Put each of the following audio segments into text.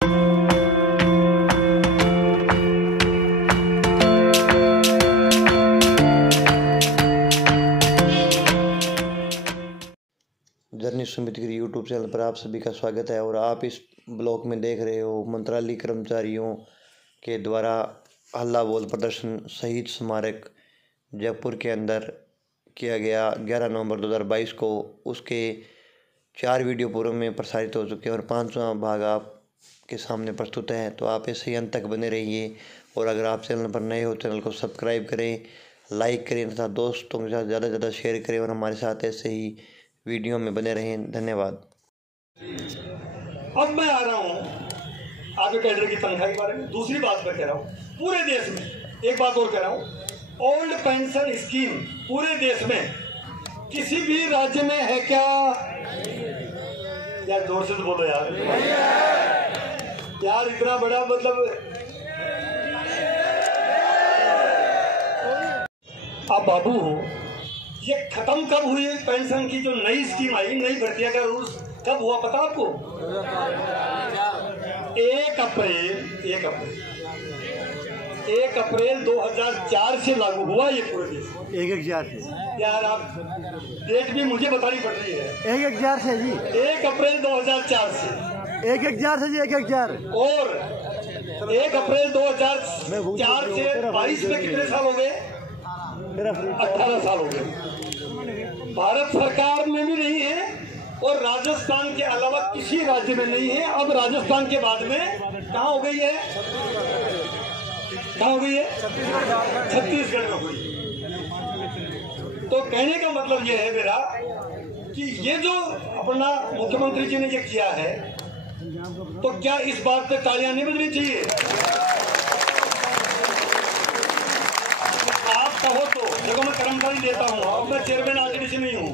Journey समिति के YouTube channel पर आप सभी का स्वागत है। और आप इस ब्लॉग में देख रहे हो मंत्रालय कर्मचारियों के द्वारा हल्ला बोल प्रदर्शन शहीद स्मारक जयपुर के अंदर किया गया 11 नवंबर 2022 को। उसके 4 वीडियो पूर्व में प्रसारित हो चुके हैं और 5वां भाग आपके सामने प्रस्तुत है। तो आप ऐसे ही अंत तक बने रहिए। और अगर आप चैनल पर नए हो चैनल को सब्सक्राइब करें, लाइक करें तथा दोस्तों के साथ ज़्यादा से ज़्यादा शेयर करें और हमारे साथ ऐसे ही वीडियो में बने रहें। धन्यवाद। अब मैं आ रहा हूँ आगे कैडर की तनख्वाह के बारे में। दूसरी बात मैं कह रहा हूँ, पूरे देश में एक बात और कह रहा हूँ, ओल्ड पेंशन स्कीम पूरे देश में किसी भी राज्य में है क्या? यार जोर से तो बोलो यार, यार इतना बड़ा मतलब। आप बाबू हो, ये खत्म कब हुई पेंशन की जो नई स्कीम आई, नई भर्तियां का रूल्स कब हुआ पता आपको? 1 अप्रैल 2004 से लागू हुआ ये पूरे देश। 1/4 से यार आप डेट भी मुझे बतानी पड़ रही है। 1/4 से जी, 1 अप्रैल 2004 से 1/4 से जी, 1/4 और 1 अप्रैल 2004 से 22 में कितने साल हो गए? 18 साल हो गए। भारत सरकार में भी नहीं है और राजस्थान के अलावा किसी राज्य में नहीं है। अब राजस्थान के बाद में कहाँ हो गई है? कहाँ हो गई है? छत्तीसगढ़ में हुई। तो कहने का मतलब ये है मेरा कि ये जो अपना मुख्यमंत्री जी ने ये किया है, तो क्या इस बात पे तालियां नहीं बजनी चाहिए? आप कहो तो देखो, मैं कर्मचारी देता हूँ और मैं चेयरमैन आरटीसी नहीं हूँ।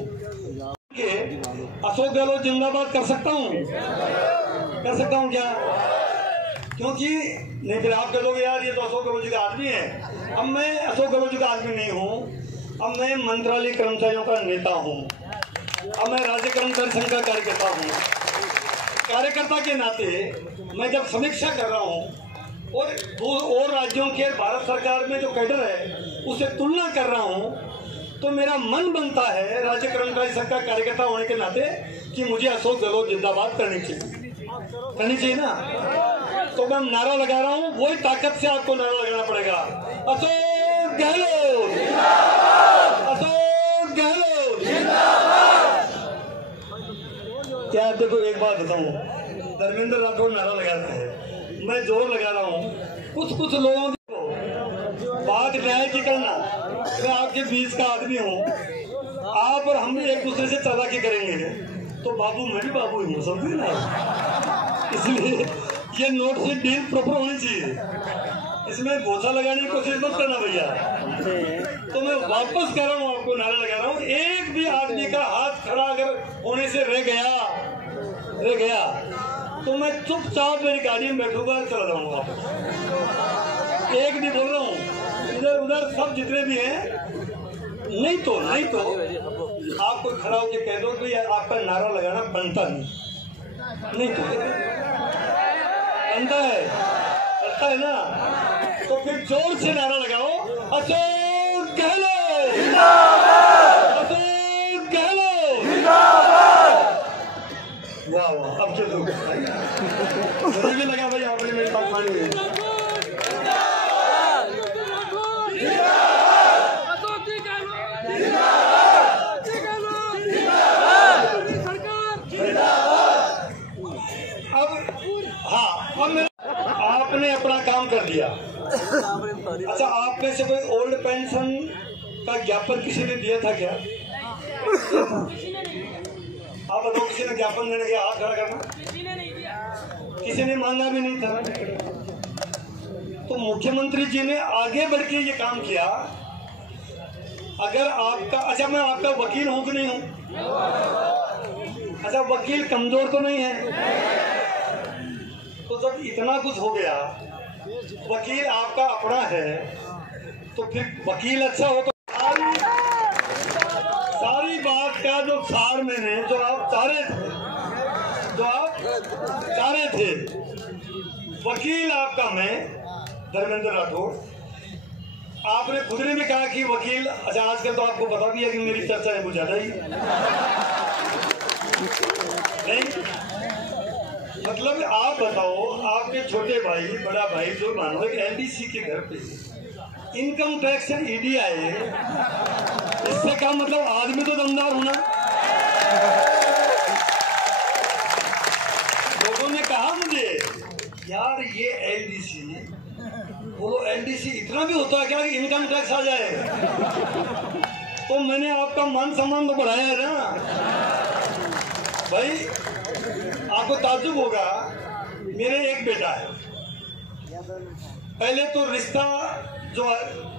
अशोक गहलोत जिंदाबाद कर सकता हूँ? कर सकता हूँ क्या? क्योंकि नहीं फिर आप कह दोगे यार ये तो अशोक गहलोत जी का आदमी है। अब मैं अशोक गहलोत जी का आदमी नहीं हूँ, अब मैं मंत्रालय कर्मचारियों का नेता हूँ, अब मैं राज्य कर्मचारी संघ का कार्यकर्ता हूँ। कार्यकर्ता के नाते मैं जब समीक्षा कर रहा हूँ और राज्यों के भारत सरकार में जो कैडर है उसे तुलना कर रहा हूँ, तो मेरा मन बनता है राज्य कर्मचारी संघ का कार्यकर्ता होने के नाते कि मुझे अशोक गहलोत जिंदाबाद करनी चाहिए ना। तो मैं नारा लगा रहा हूँ, वही ताकत से आपको नारा लगाना पड़ेगा, अशोक गहलोत जिंदाबाद, अशोक गहलोत जिंदाबाद। क्या देखो एक बात बताऊँ, धर्मेंद्र राठौड़ नारा लगाता है, मैं जोर लगा रहा हूँ। कुछ लोगों को बात न्याय की करना, मैं आपके बीच का आदमी हूँ, आप और हम एक दूसरे से चालाकी करेंगे तो बाबू मैं भी बाबू ही हूँ, समझे ना। इसलिए ये नोट से डील प्रॉपर होनी चाहिए, इसमें गोसा लगाने की कोशिश मत करना भैया। तो मैं वापस कह रहा हूँ, आपको नारा लगा रहा हूँ, एक भी आदमी का हाथ खड़ा अगर होने से रह गया तो मैं चुपचाप मेरी गाड़ी में बैठूंगा और चला जाऊंगा वापस। एक भी बोल रहा हूँ, इधर उधर सब जितने भी हैं, नहीं तो आप कोई खड़ा होकर कह दो कि आपका नारा लगाना बनता नहीं तो बनता है, करता है ना, तो फिर जोर से नारा लगाओ, अशोक गहलोत जिंदाबाद, अशोक गहलोत जिंदाबाद। वाह वाह, अब चलो मुझे भी लगा भाई आपने मेरी बात मानी हुई। आपने अपना काम कर दिया। अच्छा, आप में से कोई ओल्ड पेंशन का ज्ञापन किसी ने दिया था क्या? आप बताओ, किसी ने ज्ञापन देने गया? हाथ खड़ा करना। किसी ने मांगा भी नहीं था। तो मुख्यमंत्री जी ने आगे बढ़ के ये काम किया। अगर आपका, अच्छा मैं आपका वकील हूं कि नहीं हूं? अच्छा, वकील कमजोर तो नहीं है? तो जब इतना कुछ हो गया, वकील आपका अपना है, तो फिर वकील अच्छा हो तो सारी बात का जो सार मैंने जो आप चाह रहे थे वकील आपका मैं धर्मेंद्र राठौड़। आपने खुद ने भी कहा कि वकील, अच्छा आजकल तो आपको पता भी है कि मेरी चर्चा है कुछ ज्यादा ही नहीं। मतलब आप बताओ, आपके छोटे भाई बड़ा भाई जो मानो एक एलडीसी के घर पे इनकम टैक्स से ईडी आए, इससे क्या मतलब आदमी तो दमदार होना। लोगों ने कहा मुझे, यार ये एलडीसी, बोलो एलडीसी इतना भी होता है क्या कि इनकम टैक्स आ जाए? तो मैंने आपका मान सम्मान तो बढ़ाया है ना भाई। आपको ताज्जुब होगा, मेरे एक बेटा है। पहले तो रिश्ता जो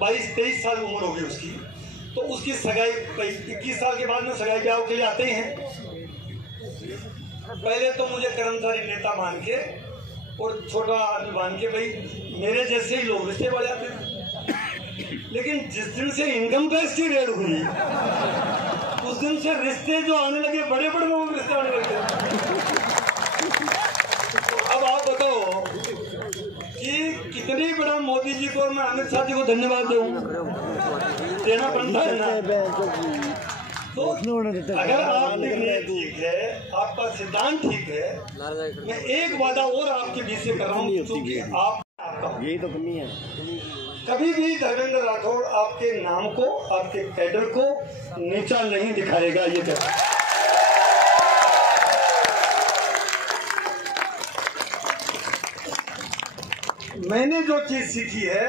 22-23 साल उम्र हो गई उसकी, तो उसकी सगाई 21 साल के बाद में सगाई ब्याह के लिए आते ही हैं। पहले तो मुझे कर्मचारी नेता मान के और छोटा आदमी मान के भाई मेरे जैसे ही लोग रिश्ते बढ़ जाते थे। लेकिन जिस दिन से इनकम टैक्स की रेड हुई, उस दिन से रिश्ते जो आने लगे, बड़े बड़े लोगों के रिश्ते आने लगे। अब आप बताओ कि कितनी बड़ा मोदी जी को मैं अमित शाह जी को धन्यवाद दूं, देना बनता है ना। तो अगर आपकी नीयत ठीक है, आपका सिद्धांत ठीक है, मैं एक वादा और आपके बीच से कर रहा हूँ, क्योंकि आपका यही तो कमी है। कभी भी धर्मेंद्र राठौड़ आपके नाम को, आपके कैडर को नीचा नहीं दिखाएगा। ये क्या मैंने जो चीज सीखी है,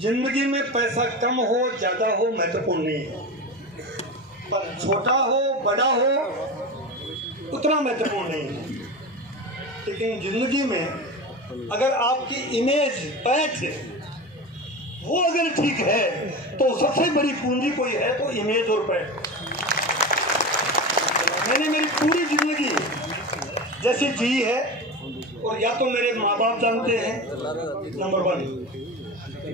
जिंदगी में पैसा कम हो ज्यादा हो महत्वपूर्ण नहीं है, पर छोटा हो बड़ा हो उतना महत्वपूर्ण नहीं है। लेकिन जिंदगी में अगर आपकी इमेज, पैठ वो अगर ठीक है, तो सबसे बड़ी पूंजी कोई है तो इमेज और पैठ। मैंने मेरी पूरी जिंदगी जैसे जी है, और या तो मेरे माँ बाप जानते हैं, नंबर 1।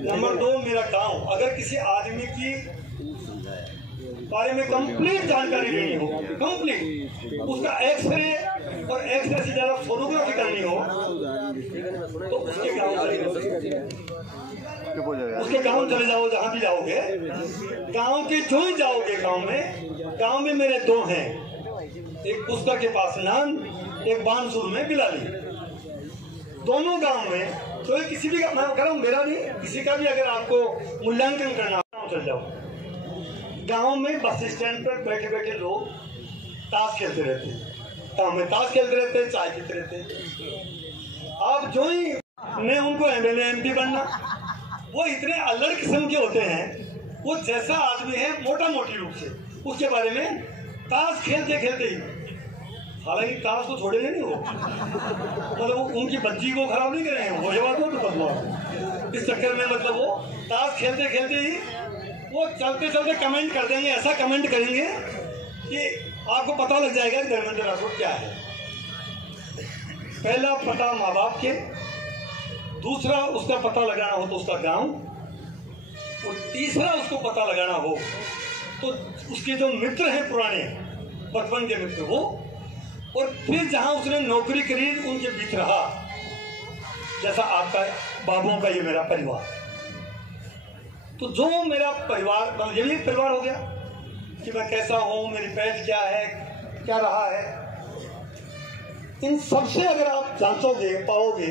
नंबर 2, मेरा गांव। अगर किसी आदमी की बारे में कंप्लीट जानकारी लेनी हो, कंप्लीट उसका एक्सरे और एक्सरे से ज्यादा फोटोग्राफी करनी हो, तो उसके गांव चले जाओ, जहां भी जाओगे, गांव के जो ही जाओगे, गांव में मेरे 2 हैं, एक पुस्तक के पास नान, एक बानसूर में बिलाली। दोनों गांव में तो किसी भी, मैं कह रहा हूँ मेरा नहीं, किसी का भी अगर आपको मूल्यांकन करना हो, चल जाओ। गांव में बस स्टैंड पर बैठे बैठे लोग ताश खेलते रहते हैं, गांव में ताश खेलते रहते हैं, चाय पीते रहते हैं। आप जो ही ने उनको एमएलए एमपी बनना, वो इतने अलग किस्म के होते हैं। वो जैसा आदमी है मोटा मोटी रूप से, उसके बारे में ताश खेलते खेलते ही, हालांकि ताश को छोड़ेंगे नहीं वो, मतलब उनकी बच्ची को खराब नहीं करेंगे वो, ये बात हो तो बदलाव। इस चक्कर में मतलब वो ताश खेलते खेलते ही वो चलते चलते कमेंट कर देंगे, ऐसा कमेंट करेंगे कि आपको पता लग जाएगा कि धर्मेंद्र राठौड़ क्या है। पहला पता माँ बाप के, दूसरा उसका पता लगाना हो तो उसका गांव, और तीसरा उसको पता लगाना हो तो उसके जो मित्र हैं पुराने बचपन के मित्र वो, और फिर जहां उसने नौकरी करी उनके बीच रहा, जैसा आपका बाबुओं का ये मेरा परिवार। तो जो मेरा परिवार, मतलब ये भी एक परिवार हो गया कि मैं कैसा हूं, मेरी पैठ क्या है, क्या रहा है। इन सबसे अगर आप जांचोगे, पाओगे,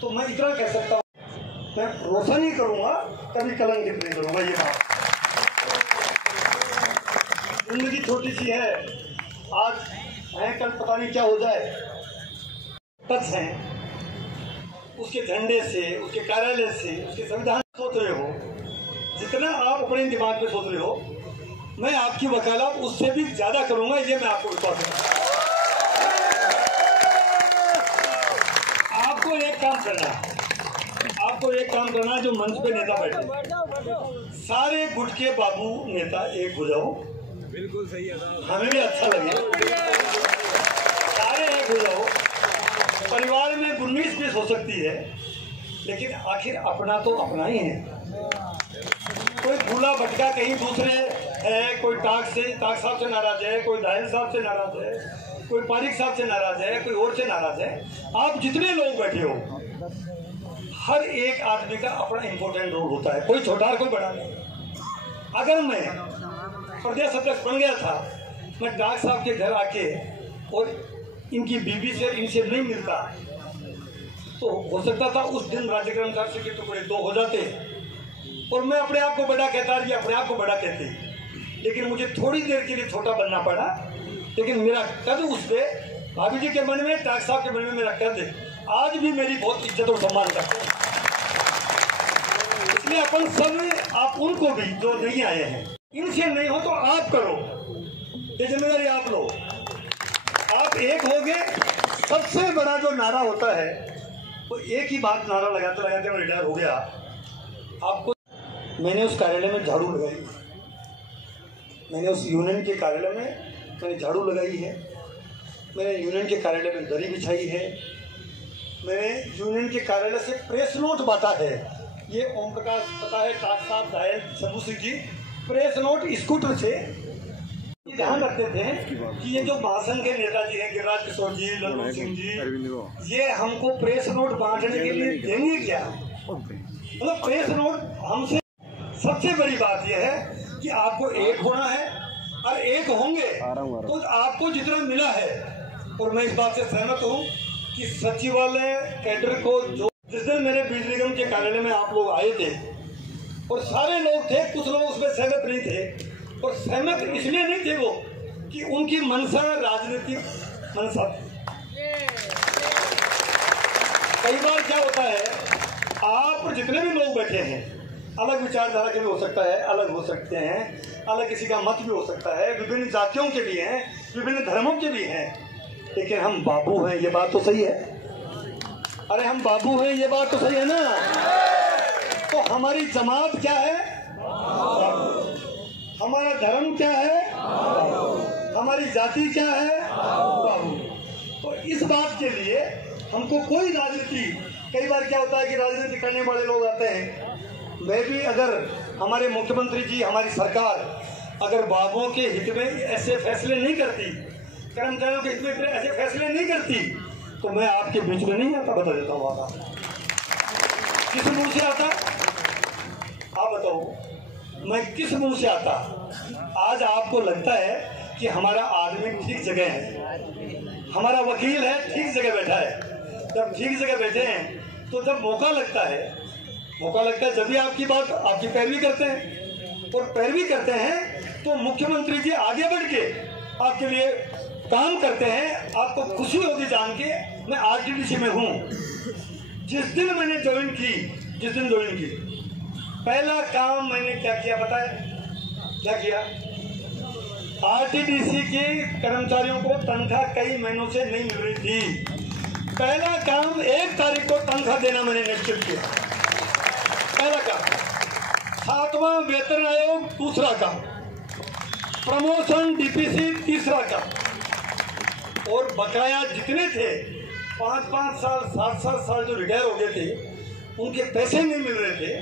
तो मैं इतना कह सकता हूं, मैं भरोसा नहीं करूंगा, कभी कलंकित नहीं करूंगा। ये बात, जिंदगी छोटी सी है, आज है कल पता नहीं क्या हो जाए। तक हैं उसके झंडे से, उसके कार्यालय से, उसके संविधान सोच रहे हो, जितना आप अपने दिमाग में सोच रहे हो, मैं आपकी वकालत उससे भी ज्यादा करूंगा, ये मैं आपको विश्वास दूंगा। आपको एक काम करना है, जो मंच पे नेता बैठे, सारे गुट के बाबू नेता एक हो जाओ, बिल्कुल सही है, हमें भी अच्छा लगे, सारे एक हो जाओ। परिवार में 19-20 हो सकती है, लेकिन आखिर अपना तो अपना ही है। कोई भूला भटका कहीं दूसरे है, कोई टाक साहब से नाराज है, कोई दाहिल साहब से नाराज है, कोई पारिक साहब से नाराज है, कोई और से नाराज है, आप जितने लोग बैठे हो, हर एक आदमी का अपना इंपॉर्टेंट रोल होता है, कोई छोटा है कोई बड़ा नहीं। अगर मैं प्रदेश अध्यक्ष बन गया था, मैं डॉक्टर साहब के घर आके और इनकी बीवी से इनसे नहीं मिलता तो हो सकता था उस दिन राज्य कर्मचारी के टुकड़े 2 हो जाते और मैं अपने आप को बड़ा कहता, ये अपने आप को बड़ा कहते, लेकिन मुझे थोड़ी देर के लिए छोटा बनना पड़ा। लेकिन मेरा कद उस पर भाभी जी के मन में, डॉक्टर साहब के मन में मेरा कद आज भी मेरी बहुत इज्जत और सम्मान करते हैं। इसलिए अपन सब, आप उनको भी जो नहीं आए हैं, इनसे नहीं हो तो आप करो, ये जिम्मेदारी आप लो। आप एक हो गए। सबसे बड़ा जो नारा होता है वो एक ही बात नारा लगाते लगाते मैं रिटायर हो गया। आपको मैंने उस कार्यालय में झाड़ू लगाई, मैंने उस यूनियन के कार्यालय में मैंने झाड़ू लगाई है, मैंने यूनियन के कार्यालय में दरी बिछाई है, मैंने यूनियन के कार्यालय से प्रेस नोट बांटा है। ये ओम प्रकाश पता है, डॉक्टर साहब घायल Shambhu Singh ji press note scooter से ध्यान रखते थे कि ये जो महासंघ के नेताजी हैं, गिरिराज किशोर जी, लल्लू सिंह जी, ये हमको प्रेस नोट बांटने के लिए देंगे क्या? मतलब प्रेस नोट हमसे। सबसे बड़ी बात यह है कि आपको एक होना है और एक होंगे तो आपको जितना मिला है, और मैं इस बात से सहमत हूँ कि सचिवालय कैडर को जो जिस दिन मेरे बिजली निगम के कार्यालय में आप लोग आए थे और सारे लोग थे, कुछ लोग उसमें सहमत नहीं थे, और सहमत इसलिए नहीं थे वो कि उनकी मनसा राजनीतिक मनसा। कई बार क्या होता है, आप जितने भी लोग बैठे हैं, अलग विचारधारा के भी हो सकता है, अलग हो सकते हैं, अलग किसी का मत भी हो सकता है, विभिन्न जातियों के भी हैं, विभिन्न धर्मों के भी हैं, लेकिन हम बाबू हैं, ये बात तो सही है। अरे हम बाबू हैं, ये बात तो सही है ना। तो हमारी जमात क्या है? हमारा धर्म क्या है? हमारी जाति क्या है? तो इस बात के लिए हमको कोई राजनीति, कई बार क्या होता है कि राजनीति करने वाले लोग आते हैं। मैं भी, अगर हमारे मुख्यमंत्री जी, हमारी सरकार अगर बाबुओं के हित में ऐसे फैसले नहीं करती, कर्मचारियों के हित में ऐसे फैसले नहीं करती, तो मैं आपके बीच में नहीं आता। बता देता हूँ आता किस मुंह से आता, आप बताओ, मैं किस मुंह से आता? आज आपको लगता है कि हमारा आदमी ठीक जगह है, हमारा वकील है ठीक जगह बैठा है। जब ठीक जगह बैठे हैं तो जब मौका लगता है जब भी आपकी बात, आपकी पैरवी करते हैं, और पैरवी करते हैं तो मुख्यमंत्री जी आगे बढ़ के आपके लिए काम करते हैं। आपको खुशी होगी जान के मैं आरटीडीसी में हूँ। जिस दिन मैंने ज्वाइन की, पहला काम मैंने क्या किया बताए? क्या किया? आरटीडीसी के कर्मचारियों को तनख्वाह कई महीनों से नहीं मिल रही थी। पहला काम 1 तारीख को तनख्वाह देना मैंने निश्चित किया। पहला काम। 7वां वेतन आयोग दूसरा काम, प्रमोशन डीपीसी तीसरा काम, और बकाया जितने थे 5-5 साल 7-7 साल जो रिटायर हो गए थे, उनके पैसे नहीं मिल रहे थे,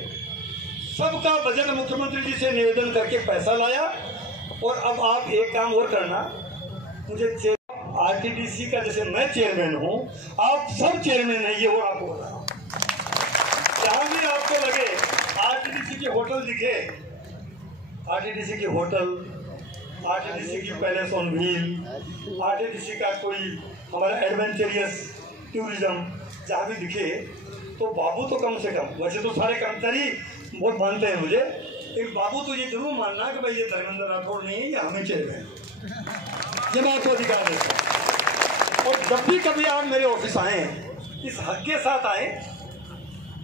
सबका बजट मुख्यमंत्री जी से निवेदन करके पैसा लाया। और अब आप एक काम और करना, मुझे आरटीडीसी का, जैसे मैं चेयरमैन हूँ, आप सब चेयरमैन हैं, ये और आपको बता रहा हूँ। जहाँ भी आपको लगे आरटीडीसी के होटल दिखे, आरटीडीसी के होटल, आरटीडीसी की पैलेस ऑन व्हील, आरटीडीसी का कोई हमारा एडवेंचरियस टूरिज्म जहाँ भी दिखे, तो बाबू तो कम से कम, वैसे तो सारे कर्मचारी बहुत मानते हैं मुझे, एक बाबू तो ये जरूर मानना कि भाई ये धर्मेंद्र राठौड़ नहीं है, ये हमें चेयरमैन, ये मैं आपको अधिकार देता हूँ। और जब भी कभी आप मेरे ऑफिस आए, इस हक के साथ आए।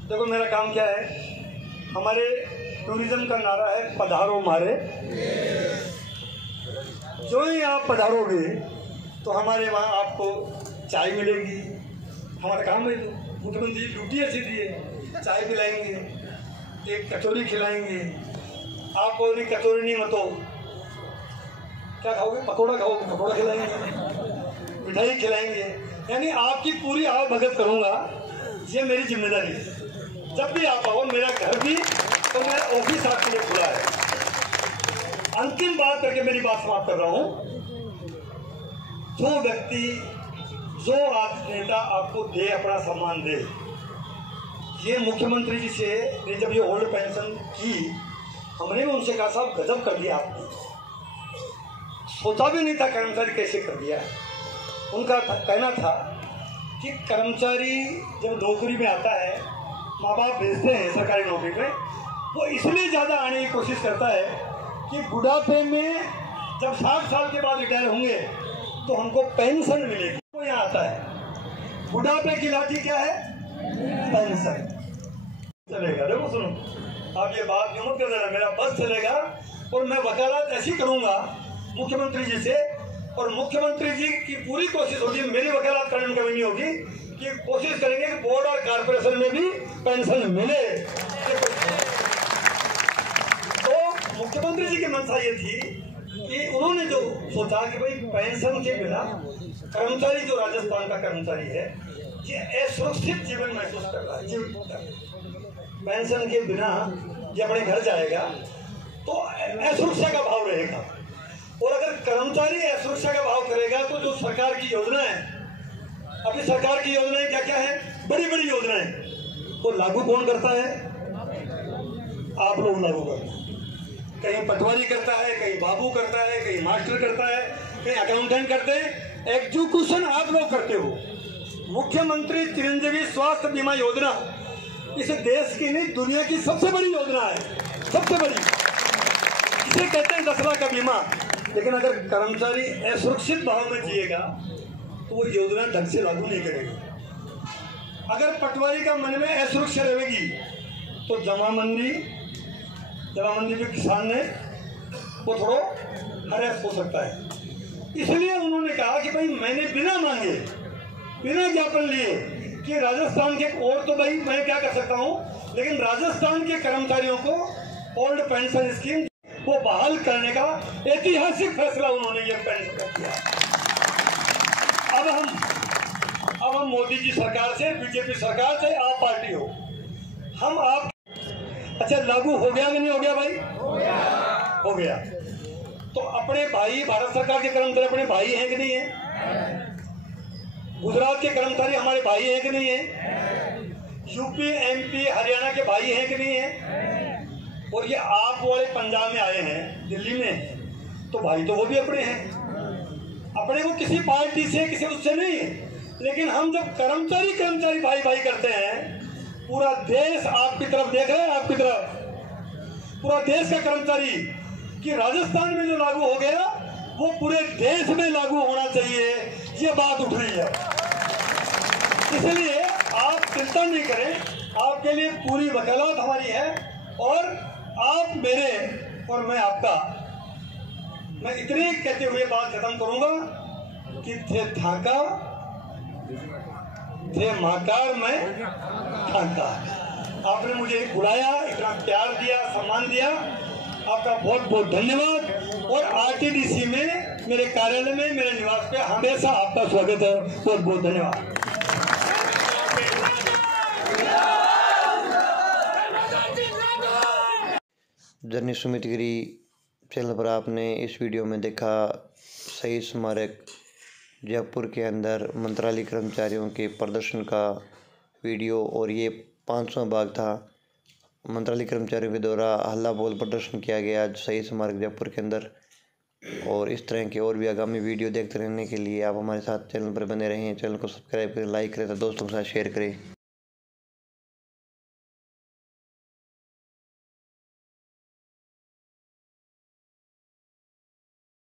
देखो मेरा काम क्या है, हमारे टूरिज्म का नारा है पधारो मारे। जो ही आप पधारोगे तो हमारे वहाँ आपको चाय मिलेगी। हमारा काम है, मुख्यमंत्री जी ड्यूटी ऐसी दी है, चाय पिलाएंगे, एक कचौरी खिलाएंगे। आप बोले कचौरी नहीं मतो क्या खाओगे? पकौड़ा खाओगे? पकौड़ा खिलाएंगे, मिठाई खिलाएंगे, यानी आपकी पूरी आव भगत करूँगा। ये मेरी जिम्मेदारी है। जब भी आप आओ, मेरा घर भी तो मेरा ऑफिस आपके लिए खुला है। अंतिम बात करके मेरी बात समाप्त कर रहा हूँ। जो व्यक्ति, जो नेता आपको दे, अपना सम्मान दे। ये मुख्यमंत्री जी से ने जब ये ओल्ड पेंशन की, हमने भी उनसे कहा साहब गजब कर दिया आपने, सोचा भी नहीं था कर्मचारी कैसे कर दिया है। उनका कहना था कि कर्मचारी जब नौकरी में आता है, माँ बाप भेजते हैं सरकारी नौकरी में, वो इसलिए ज़्यादा आने की कोशिश करता है कि बुढ़ापे में जब 60 साल के बाद रिटायर होंगे तो हमको पेंशन मिलेगी। वो यहाँ आता है, बुढ़ापे की लाठी क्या है? पेंशन। चलेगा, देखो सुनो, आप ये बात क्यों मत कर देना, मेरा बस चलेगा और मैं वकालत ऐसी करूँगा मुख्यमंत्री जी से, और मुख्यमंत्री जी की पूरी कोशिश होगी, मेरी वकालत करने में कमी नहीं होगी, कि कोशिश करेंगे कि बोर्ड और कारपोरेशन में भी पेंशन मिले। तो मुख्यमंत्री जी की मंशा ये थी कि उन्होंने जो सोचा कि भाई पेंशन के बिना कर्मचारी, जो राजस्थान का कर्मचारी है, ये असुरक्षित जीवन महसूस कर रहा है। पेंशन के बिना ये अपने घर जाएगा तो असुरक्षा का भाव रहेगा, और अगर कर्मचारी असुरक्षा का भाव करेगा तो जो सरकार की योजना है, अभी सरकार की योजनाएं क्या क्या है, बड़ी बड़ी योजनाएं, तो लागू कौन करता है? आप लोग लागू करते हैं। कहीं पटवारी करता है, कहीं बाबू करता है, कहीं मास्टर करता है, कहीं अकाउंटेंट करते हैं, एग्जीक्यूशन आप लोग करते हो। मुख्यमंत्री चिरंजीवी स्वास्थ्य बीमा योजना इस देश की नहीं, दुनिया की सबसे बड़ी योजना है, सबसे बड़ी। इसे कहते हैं 10 लाख का बीमा। लेकिन अगर कर्मचारी असुरक्षित भाव में जिएगा तो वो योजना ढंग से लागू नहीं करेगी। अगर पटवारी का मन में असुरक्षा रहेगी तो जमाबंदी जो किसान ने वो थोड़ा हरेस हो सकता है। इसलिए उन्होंने कहा कि भाई मैंने बिना मांगे, बिना ज्ञापन लिए कि राजस्थान के, और तो भाई मैं क्या कर सकता हूँ, लेकिन राजस्थान के कर्मचारियों को ओल्ड पेंशन स्कीम वो बहाल करने का ऐतिहासिक फैसला उन्होंने ये पेंशन किया। अब हम मोदी जी सरकार से, बीजेपी सरकार से, आप पार्टी हो, हम आप, अच्छा लागू हो गया कि नहीं हो गया भाई? हो गया। तो अपने भाई, भारत सरकार के कर्मचारी अपने भाई हैं कि नहीं है? गुजरात के कर्मचारी हमारे भाई हैं कि नहीं है? यूपी, एमपी, हरियाणा के भाई हैं कि नहीं है? और ये आप वाले पंजाब में आए हैं, दिल्ली में, तो भाई तो वो भी अपने हैं। अपने को किसी पार्टी से, किसी उससे नहीं, लेकिन हम जब कर्मचारी भाई भाई करते हैं, पूरा देश आपकी तरफ देख रहा है, आपकी तरफ पूरा देश का कर्मचारी, कि राजस्थान में जो लागू हो गया वो पूरे देश में लागू होना चाहिए, ये बात उठ रही है। इसलिए आप चिंता नहीं करें, आपके लिए पूरी वकालत हमारी है, और आप मेरे और मैं आपका। मैं इतने कहते हुए बात खत्म करूंगा कि थे थाका, थे महाकार, मैं थाका। आपने मुझे बुलाया, इतना प्यार दिया, सम्मान दिया, आपका बहुत बहुत धन्यवाद। और आरटीडीसी में, मेरे कार्यालय में, मेरे निवास पे हमेशा आपका स्वागत है। बहुत बहुत धन्यवाद। जर्नी सुमित गिरी चैनल पर आपने इस वीडियो में देखा शहीद स्मारक जयपुर के अंदर मंत्रालय कर्मचारियों के प्रदर्शन का वीडियो, और ये 5वां भाग था। मंत्रालय कर्मचारियों के द्वारा हल्ला बोल प्रदर्शन किया गया आज शहीद स्मारक जयपुर के अंदर। और इस तरह के और भी आगामी वीडियो देखते रहने के लिए आप हमारे साथ चैनल पर बने रहें। चैनल को सब्सक्राइब करें, लाइक करें, तो दोस्तों के साथ शेयर करें।